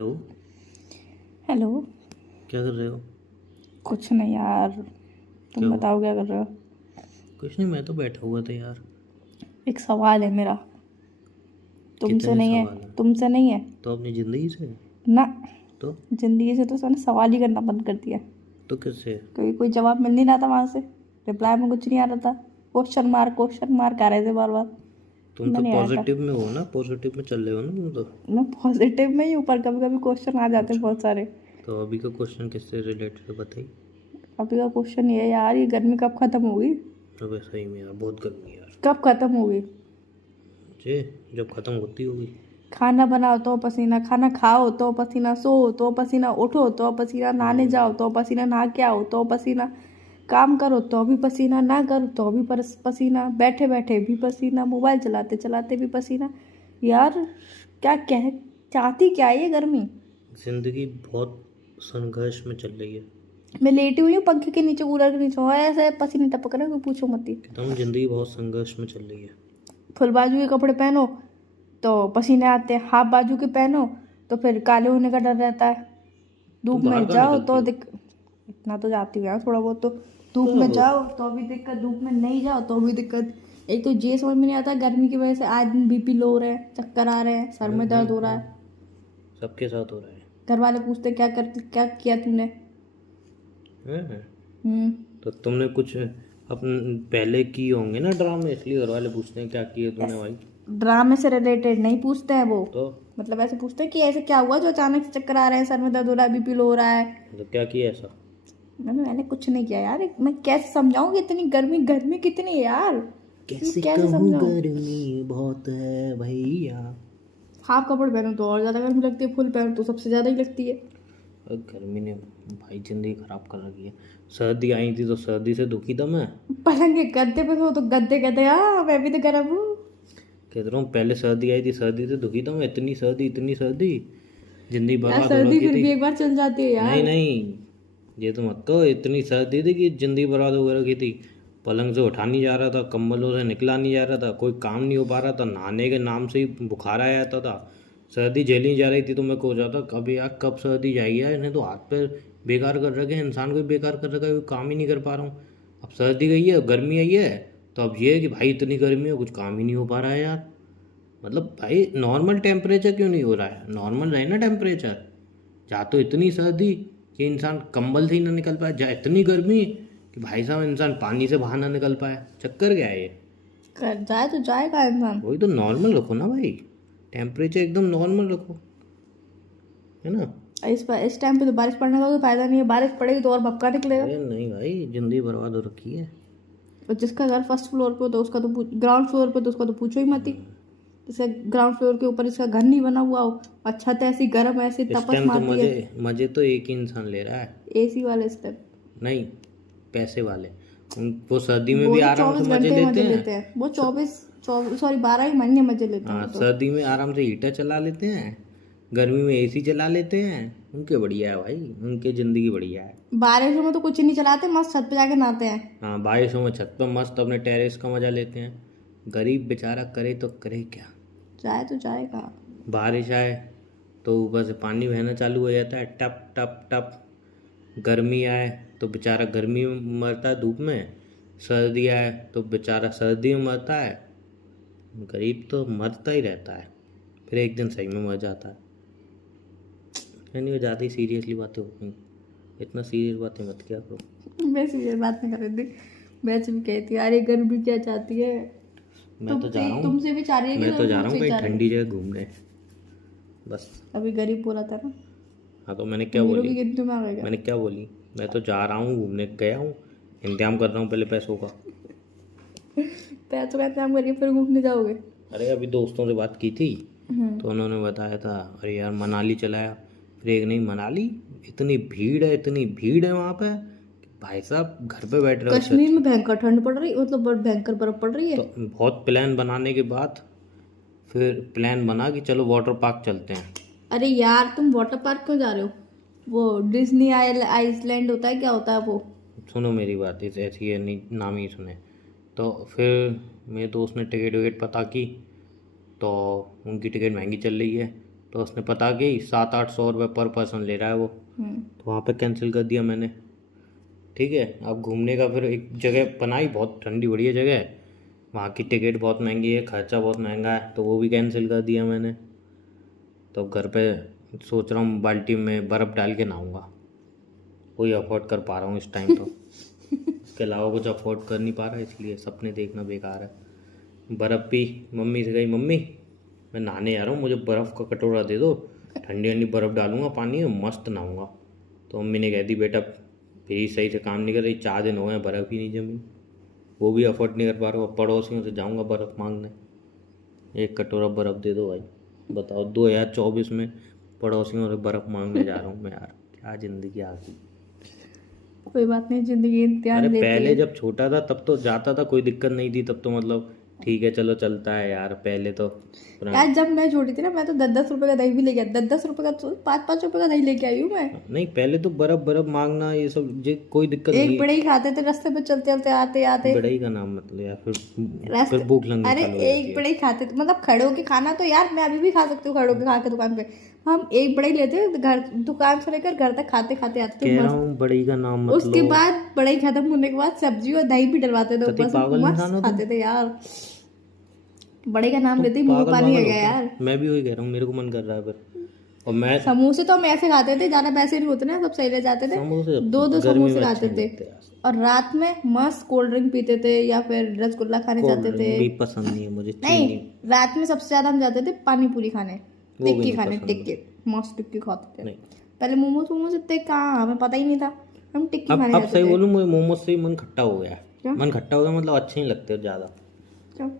Hello. Hello. क्या कर रहे हो? कुछ नहीं यार। क्या तुम हुआ? बताओ क्या कर रहे हो। कुछ नहीं, मैं तो बैठा हुआ था यार। एक सवाल है मेरा। तुमसे कितने नहीं है। सवाल हैं? तुमसे नहीं है तो अपनी ज़िंदगी से? ना। तो जिंदगी से तो मैंने सवाल ही करना बंद कर दिया। तो किससे? क्योंकि कोई जवाब मिल नहीं रहा था वहां से। रिप्लाई में कुछ नहीं आ रहा था। क्वेश्चन मार्क आ रहे थे बार बार। तुम तो मैंने यार कर। पॉजिटिव में हो ना, पॉजिटिव में चल रहे हो ना तुम तो। मैं पॉजिटिव में ही हूँ पर कभी कभी क्वेश्चन आ जाते हैं अच्छा, बहुत सारे। तो अभी का क्वेश्चन किससे रिलेटेड है बताइए। अभी का क्वेश्चन ये है यार, ये गर्मी कब खत्म होगी। अबे सही में यार, बहुत गर्मी है यार। कब खत्म होगी। जे जब ख़त्म होती होगी। खाना बनाओ तो पसीना, खाना खाओ तो पसीना, सो तो पसीना, उठो तो पसीना, नहाने जाओ तो पसीना, नहा के आओ तो पसीना, काम करो तो भी पसीना, ना करो तो भी पसीना, बैठे बैठे भी पसीना, मोबाइल चलाते चलाते भी पसीना। यार क्या कह चाहती क्या है ये गर्मी। ज़िंदगी बहुत संघर्ष में चल रही है। मैं लेटी हुई हूँ पंखे के नीचे, कूलर के नीचे, और ऐसे पसीने टपक रहे हैं, कोई पूछो मत ही। कहता हूँ ज़िंदगी बहुत संघर्ष में चल रही है। फुल बाजू के कपड़े पहनो तो पसीने आते हैं, हाफ बाजू के पहनो तो फिर काले होने का डर रहता है। तुम धूप बाहर में कहाँ जाओ निकलती तो हो? इतना तो जाती हूँ यार थोड़ा बहुत तो। धूप में कब? जाओ तो भी दिक्कत, धूप में नहीं जाओ तो भी दिक्कत। एक तो ये समझ में नहीं आता गर्मी की वजह से आज दिन बीपी लो हो रहा है, चक्कर आ रहे हैं, सर में दर्द हो रहा है। सबके साथ हो रहा है। घर वाले पूछते क्या किया तूने। हैं? हम्म। तो तुमने कुछ अपन पहले किए होंगे ना ड्रामे, इसलिए घर वाले पूछते हैं क्या किए तूने भाई। ड्रामे से रिलेटेड नहीं पूछते हैं वो। तो मतलब ऐसे पूछते हैं कि ऐसे क्या हुआ जो अचानक से चक्कर आ रहे हैं, सर में दर्द हो रहा है, बीपी लो हो रहा है। क्या किया ऐसा? मैंने कुछ नहीं किया यार। मैं कैसे समझाऊं कि इतनी गर्मी, गर्मी कितनी है यार। मैं कैसे कैसे कहूँ, समझाऊं। गर्मी बहुत है भैया। हाफ कपड़े पहनो तो और ज्यादा गर्मी लगती है, फुल पहनो तो सबसे ज्यादा ही लगती है। और गर्मी ने भाई जिंदगी खराब कर रखी है। सर्दी आई थी तो सर्दी से दुखी था मैं। पलंग के गद्दे पे सो तो गद्दे गद्दे, मैं भी तो गर्म हूँ। कह रहा हूँ पहले सर्दी आई थी, सर्दी से दुखी था मैं। इतनी सर्दी, जिंदगी यार बर्बाद हो सर्दी रखी फिर थी। भी एक बार चल जाती है नहीं यार। नहीं, ये तो मत कहो। इतनी सर्दी थी कि जिंदगी बर्बाद हो रखी थी। पलंग से उठा नहीं जा रहा था, कंबलों से निकला नहीं जा रहा था, कोई काम नहीं हो पा रहा था, नहाने के नाम से ही बुखार आ जाता था। सर्दी झेली नहीं जा रही थी तो मैं को जाता कब यार, कब सर्दी जाएगी यार। इन्हें तो हाथ पैर बेकार कर रखे हैं, इंसान को भी बेकार कर रखा है, कोई काम ही नहीं कर पा रहा हूँ। अब सर्दी गई है, गर्मी आई है, तो अब ये है कि भाई इतनी गर्मी है, कुछ काम ही नहीं हो पा रहा है यार। मतलब भाई नॉर्मल टेम्परेचर क्यों नहीं हो रहा है? नॉर्मल रहे ना टेम्परेचर। जा तो इतनी सर्दी कि इंसान कंबल से ही ना निकल पाए, जा इतनी गर्मी कि भाई साहब इंसान पानी से बाहर ना निकल पाए। चक्कर क्या है ये? कर जाए तो जाएगा इंसान। वही तो, नॉर्मल रखो ना भाई। टेम्परेचर एकदम नॉर्मल रखो, है ना। इस टाइम पे तो बारिश पड़ने का कोई फायदा नहीं है, बारिश पड़ेगी तो और भपका निकलेगा। अरे नहीं भाई, जिंदगी बर्बाद हो रखी है। और जिसका घर फर्स्ट फ्लोर पे हो तो उसका तो ग्राउंड फ्लोर पे तो उसका तो पूछो ही मत ही। जैसे ग्राउंड फ्लोर के ऊपर इसका घर नहीं बना हुआ हो और छत ऐसी गर्म ऐसी इस तपश टाइम तो मारती है। मजे मजे तो एक ही इंसान ले रहा है। एसी वाले स्टेप। नहीं, पैसे वाले। वो सर्दी में वो भी तो आराम से 24 मजे घंटे लेते मजे हैं। लेते हैं वो, 24 सॉरी 12 ही महीने मजे लेते हैं हाँ, वो तो। सर्दी में आराम से हीटर चला लेते हैं, गर्मी में एसी चला लेते हैं। उनके बढ़िया है भाई, उनके ज़िंदगी बढ़िया है। बारिशों में तो कुछ नहीं चलाते, मस्त छत पे जाके नहाते हैं। हाँ, बारिशों में छत पर मस्त अपने टेरेस का मज़ा लेते हैं। गरीब बेचारा करे तो करे क्या। जाए तो जाएगा। बारिश आए तो ऊपर से पानी बहना चालू हो जाता है, टप टप टप। गर्मी आए तो बेचारा गर्मी में मरता है धूप में। सर्दी आए तो बेचारा सर्दी में मरता है। गरीब तो मरता ही रहता है, फिर एक दिन सही में मर जाता है। नहीं वो ज़्यादा ही सीरियसली बातें हो गई। इतना सीरियस बातें मत किया करो। मैं सीरियस बात नहीं कर रही थी। मैं सिर्फ कहती यार ये गर्मी क्या चाहती है। मैं तो जा रहा हूँ। तुमसे भी चाह रही है कि मैं तो सिर्फ जा रहा हूँ मुझसे ही कहीं चाह रही ठंडी है। जगह घूमने, बस। अभी गरीब बोला था ना। हाँ तो मैंने क्या अमीरों बोली? की गिनती में आ गया क्या। मैंने क्या बोली? मैं तो जा रहा हूँ, घूमने गया हूँ, इंतजाम कर रहा हूँ पहले पैसों का। पैसों का इंतजाम करिए फिर घूमने जाओगे। अरे अभी दोस्तों से बात की थी तो उन्होंने बताया था, अरे यार मनाली चलाया। फिर एक नहीं, मनाली इतनी भीड़ है वहाँ पे कि भाई साहब घर पे बैठ रहे हो उससे कश्मीर अच्छा। में भयंकर ठंड पड़ रही, मतलब भयंकर बर्फ पड़ रही है। तो बहुत प्लान बनाने के बाद फिर प्लान बना कि चलो वाटर पार्क चलते हैं। अरे यार तुम वाटर पार्क क्यों जा रहे हो। वो डिज्नी आइसलैंड होता है, क्या होता है वो। सुनो मेरी बात, इस ऐसी है नहीं, नाम ही सुने। तो फिर मेरे दोस्त ने टिकट विकेट पता की, तो उनकी टिकट महंगी चल रही है। तो उसने पता कि 700-800 रुपये पर पर्सन ले रहा है वो, तो वहाँ पे कैंसिल कर दिया मैंने। ठीक है, अब घूमने का फिर एक जगह बनाई, बहुत ठंडी बढ़िया जगह है, वहाँ की टिकट बहुत महंगी है, खर्चा बहुत महंगा है, तो वो भी कैंसिल कर दिया मैंने। तो घर पे सोच रहा हूँ बाल्टी में बर्फ़ डाल के नहाऊंगा, वही अफोर्ड कर पा रहा हूँ इस टाइम तो। इसके अलावा कुछ अफोर्ड कर नहीं पा रहा, इसलिए सपने देखना बेकार है। बर्फ़ भी मम्मी से गई, मम्मी मैं नहाने जा रहा हूँ, मुझे बर्फ़ का कटोरा दे दो, ठंडी ठंडी बर्फ़ डालूंगा पानी में, मस्त नहाऊंगा। तो मम्मी ने कह दी बेटा फिर सही से काम नहीं कर रही, 4 दिन हो गए बर्फ़ ही नहीं जमी, वो भी अफोर्ड नहीं कर पा रहा हूँ। पड़ोसियों से जाऊँगा बर्फ़ मांगने, एक कटोरा बर्फ़ दे दो भाई। बताओ 2024 में पड़ोसियों से बर्फ़ मांगने जा रहा हूँ मैं, यार क्या ज़िंदगी आ गई। कोई बात नहीं, जिंदगी इम्तिहान अरे लेती पहले है। जब छोटा था तब तो जाता था, कोई दिक्कत नहीं थी, तब तो मतलब ठीक है चलो चलता है यार। पहले तो यार जब मैं छोटी थी ना, मैं तो 10-10 रुपए का दही भी लेके 10-10 रुपए का, 5-5 रुपए का दही लेके आई हूँ मैं। नहीं, पहले तो बर्फ़ मांगना ये सब कोई दिक्कत एक नहीं। बड़े ही खाते थे रास्ते पे चलते चलते आते आते। बड़ाई का नाम मतलब यार, फिर रास्ते भूख लगनी अरे चालू हो जाती एक है। बड़े ही खाते थे, मतलब खड़े होके खाना तो यार मैं अभी भी खा सकती हूँ, खड़े होके खा के दुकान पे। हम एक बड़े ही लेते घर, दुकान से लेकर घर तक खाते खाते आते थे कह रहा मस्त। हूँ बड़ई का नाम उसके मतलब। बाद बड़े खत्म होने के बाद सब्जी और दही भी डलवाते थे कति ऊपर से, पागल इंसान मस्त हो तुम। खाते थे यार। बड़े का नाम तुम लेते ही मुंह में पागल पानी आ वागल हो गया क्या? यार। मैं भी वही कह रहा हूँ, मेरे को मन कर रहा है फिर। और मैं समोसे तो हम ऐसे खाते थे, ज्यादा पैसे नहीं होते ना, सब सही ले जाते थे। समोसे 2-2 गर्मी समोसे में खाते अच्छे नहीं थे। लगते यार। और रात में मस्त कोल्ड ड्रिंक पीते थे या फिर रसगुल्ला खाने कोल्ड जाते थे। ड्रिंक भी पसंद नहीं है मुझे, नहीं, चीनी रात में सबसे ज्यादा हम जाते थे पानी पूरी खाने, वो भी टिक्की नहीं खाने, पसंद टिक्की मुझे। मस्त टिक्की खाते थे। नहीं, पहले मोमोज वोमोज इतने कहाँ, हमें पता ही नहीं था, हम टिक्की खाने अब जाते सही थे। बोलूँ, मुझे मोमोज से ही मन खट्टा हो गया है। क्या मन खट्टा हो गया मतलब अच्छे नहीं लगते ज़्यादा, क्या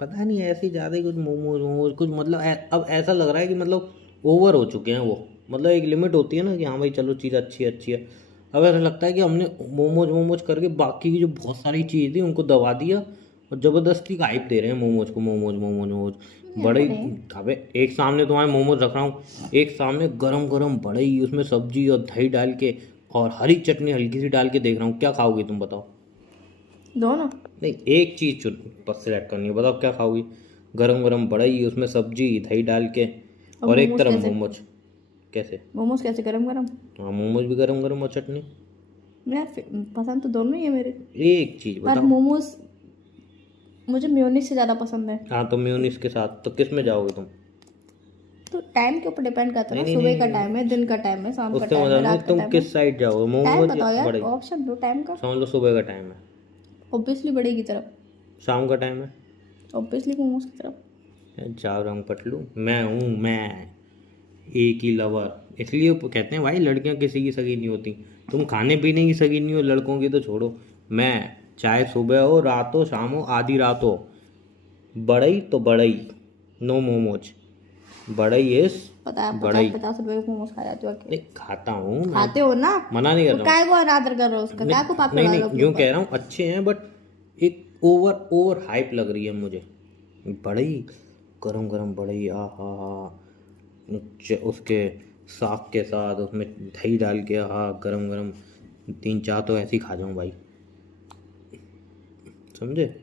पता नहीं ऐसे ही ज़्यादा ही कुछ मोमोज कुछ मतलब अब ऐसा लग रहा है कि मतलब ओवर हो चुके हैं वो। मतलब एक लिमिट होती है ना कि हाँ भाई चलो चीज़ अच्छी अच्छी है, अब ऐसा लगता है कि हमने मोमोज करके बाकी की जो बहुत सारी चीज़ थी उनको दबा दिया, और ज़बरदस्ती का हाइप दे रहे हैं मोमोज को, मोमोज बड़े। ऐसा नहीं। अबे एक सामने तुम्हारे मोमोज रख रहा हूँ, एक सामने गरम गरम बड़े ही उसमें सब्जी और दही डाल के और हरी चटनी हल्की सी डाल के देख रहा हूँ, क्या खाओगी तुम बताओ? दोनों। नहीं, एक चीज़ चुन बस सिलेक्ट करनी है, बताओ क्या खाओगी? गरम गरम बड़ई उसमें सब्जी दही डाल के, और और एक मोमोज तरफ कैसे? मोमोज। कैसे? मोमोज कैसे, गरम गरम? हाँ मोमोज भी गरम गरम और चटनी। यार पसंद तो दोनों ही है मेरे, एक चीज़ पर बताओ। मोमोज मुझे मेयोनीज से ज़्यादा पसंद है। हाँ तो म्यूनिस के साथ तो किस में जाओगे तुम? तो टाइम के ऊपर डिपेंड करता है नहीं ना, नहीं सुबह का नहीं, टाइम है, दिन का टाइम है, शाम का उससे टाइम है, मतलब नहीं, रात का तुम टाइम है। किस साइड जाओगे, टाइम मोमोज या बताओ यार, बड़ई? ऑप्शन दो टाइम का। समझ लो सुबह का टाइम है, ऑब्वियसली बड़े की तरफ। शाम का टाइम है। ऑब्वियसली मोमोज की तरफ। जाओ रंग पटलू, मैं एक ही लवर। इसलिए कहते हैं भाई लड़कियां किसी की सगी नहीं होती। तुम खाने पीने की सगी नहीं हो, लड़कों की तो छोड़ो। मैं चाहे सुबह हो रात हो शाम हो आधी रात हो, बड़ई तो बड़ई, नो मोमोज, बड़ई इज पता है, बड़ई। 50-50 रुपए के मोमोज खा जाते हो अकेले। नहीं खाता हूँ मैं, खाते हो ना, मना नहीं कर तो रहा हूँ। काय को अनादर कर रहे हो उसका, काय को पाप नहीं लगा नहीं रहे हो अपने यूँ ऊपर। कह रहा हूँ अच्छे हैं, बट एक ओवर हाइप लग रही है मुझे। बड़ई गरम गरम बड़ई, आ हा, उसके साग के साथ उसमें दही डाल के, हाँ गरम गरम 3-4 तो ऐसे ही खा जाऊँ भाई, समझे?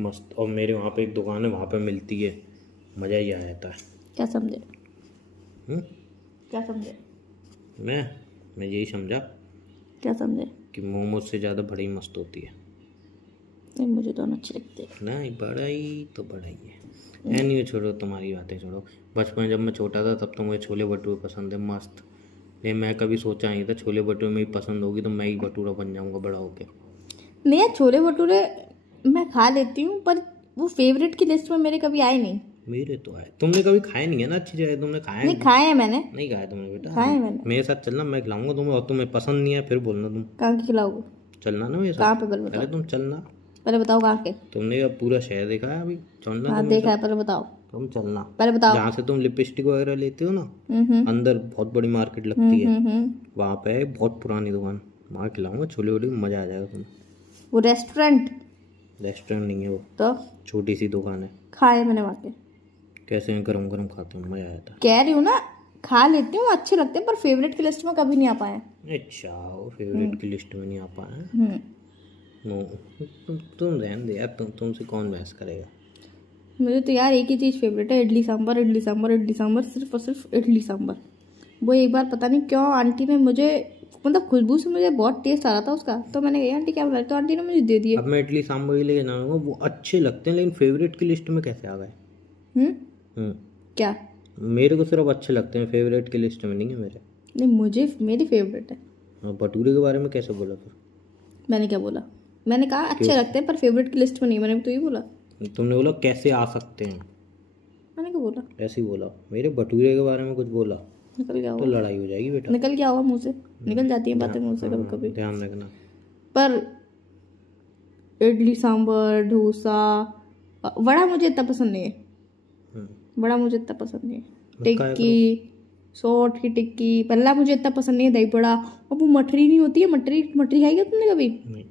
मस्त। और मेरे वहाँ पे एक दुकान है, वहाँ पे मिलती है, मज़ा ही आ जाता है। क्या समझे? हम्म? क्या समझे? मैं यही समझा क्या समझे? कि मोमोज से ज़्यादा बड़ी मस्त होती है। नहीं, मुझे दोनों अच्छे लगते हैं। नहीं बड़ाई तो बड़ाई है। एनीवे छोड़ो, तुम्हारी बातें छोड़ो। बचपन जब मैं छोटा था तब तो मुझे छोले भटूरे पसंद है, मस्त। लेकिन मैं कभी सोचा नहीं था छोले भटूरे में ही पसंद होगी तो मैं ही भटूरा बन जाऊंगा बड़ा होके। नहीं यार, छोले भटूरे मैं खा लेती हूँ, पर वो फेवरेट की लिस्ट में मेरे कभी आए नहीं। मेरे तो आए, तुमने कभी खाए नहीं है ना अच्छी जगह, तुमने खाया नहीं, खाए हैं मैंने। नहीं खाया तुमने बेटा? खाए हैं मैंने। मेरे साथ चलना, मैं खिलाऊंगा तुम्हें, और तुम्हें पसंद नहीं है फिर बोलना तुम। कहाँ के खिलाओगे? चलना ना मेरे कहाँ साथ, पे, पहले पहले बताओ। तुम चलना। पहले बताओ कहाँ के। तुमने अब पूरा शहर देखा है अभी, चलना हाँ तुम मेरे देखा है, साथ। पहले बताओ। तुम चलना, पहले बताओ। जहाँ से तुम लिपस्टिक वगैरह लेते हो ना, हम्म अंदर बहुत बड़ी मार्केट लगती है, हम्म। वहाँ पे है बहुत पुरानी दुकान, वहाँ खिलाऊंगा छोले वोले, मज़ा आ जाएगा तुम्हें। वो रेस्टोरेंट? रेस्टोरेंट नहीं है वो, तो छोटी सी दुकान है। खाए मैंने वहाँ के। कैसे हैं, गरम गरम खाते हैं, मज़ा आता कह रही हूँ ना, खा लेती हूँ, अच्छे लगते हैं, पर फेवरेट की लिस्ट में कभी नहीं आ पाए। है। अच्छा, वो फेवरेट की लिस्ट में नहीं आ पाया है। हम्म। नो, तुम रहने दे यार, तुमसे कौन बहस करेगा। मुझे तो यार एक ही चीज़ फेवरेट है, इडली सांभर, इडली सांभर, इडली सांभर, सिर्फ और सिर्फ इडली सांभर। वो एक बार पता नहीं क्यों आंटी ने मुझे, मतलब खुशबू से मुझे बहुत टेस्ट आ रहा था उसका, तो मैंने कहा आंटी क्या बना रही, तो आंटी ने मुझे दे दिए। अब मैं इडली सांभर ही लेके जाऊँगा, वो अच्छे लगते हैं लेकिन फेवरेट की लिस्ट में कैसे आ गए? हम्म, क्या? मेरे को सिर्फ अच्छे लगते हैं, फेवरेट की लिस्ट में नहीं है मेरे। नहीं, मुझे मेरी फेवरेट है। और भटूरे के बारे में कैसे बोला फिर? मैंने क्या बोला? मैंने कहा अच्छे लगते हैं पर फेवरेट की लिस्ट में नहीं, मैंने तो ये बोला। तुमने बोला कैसे आ सकते हैं, मैंने क्या बोला? ऐसे ही बोला। मेरे भटूरे के बारे में कुछ बोला निकल गया तो होगा, लड़ाई हो जाएगी बेटा। निकल गया होगा मुंह से, निकल जाती है बातें मुंह से कभी कभी। ध्यान रखना। पर इडली सांभर, डोसा, वड़ा मुझे इतना पसंद नहीं है। हम्म, बड़ा मुझे इतना पसंद नहीं है। मत खाया टिक्की, सौठ की टिक्की, पल्ला मुझे इतना पसंद नहीं है। दही बड़ा, और वो मठरी नहीं होती है, मटरी, मटरी खाई है तुमने कभी? नहीं।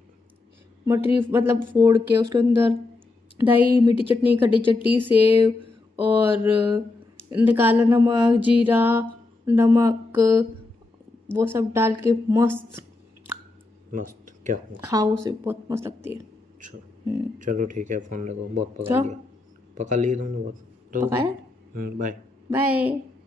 मटरी मतलब फोड़ के उसके अंदर दही, मीठी चटनी, खट्टी चटनी, सेव और काला नमक, जीरा, नमक, वो सब डाल के मस्त मस्त क्या हुआ? खाओ, उसे बहुत मस्त लगती है। अच्छा चलो ठीक है, फोन लगाओ, बहुत पका क्या? लिया, पका लिए तुमने बहुत तो। पकाया? बाय। बाय।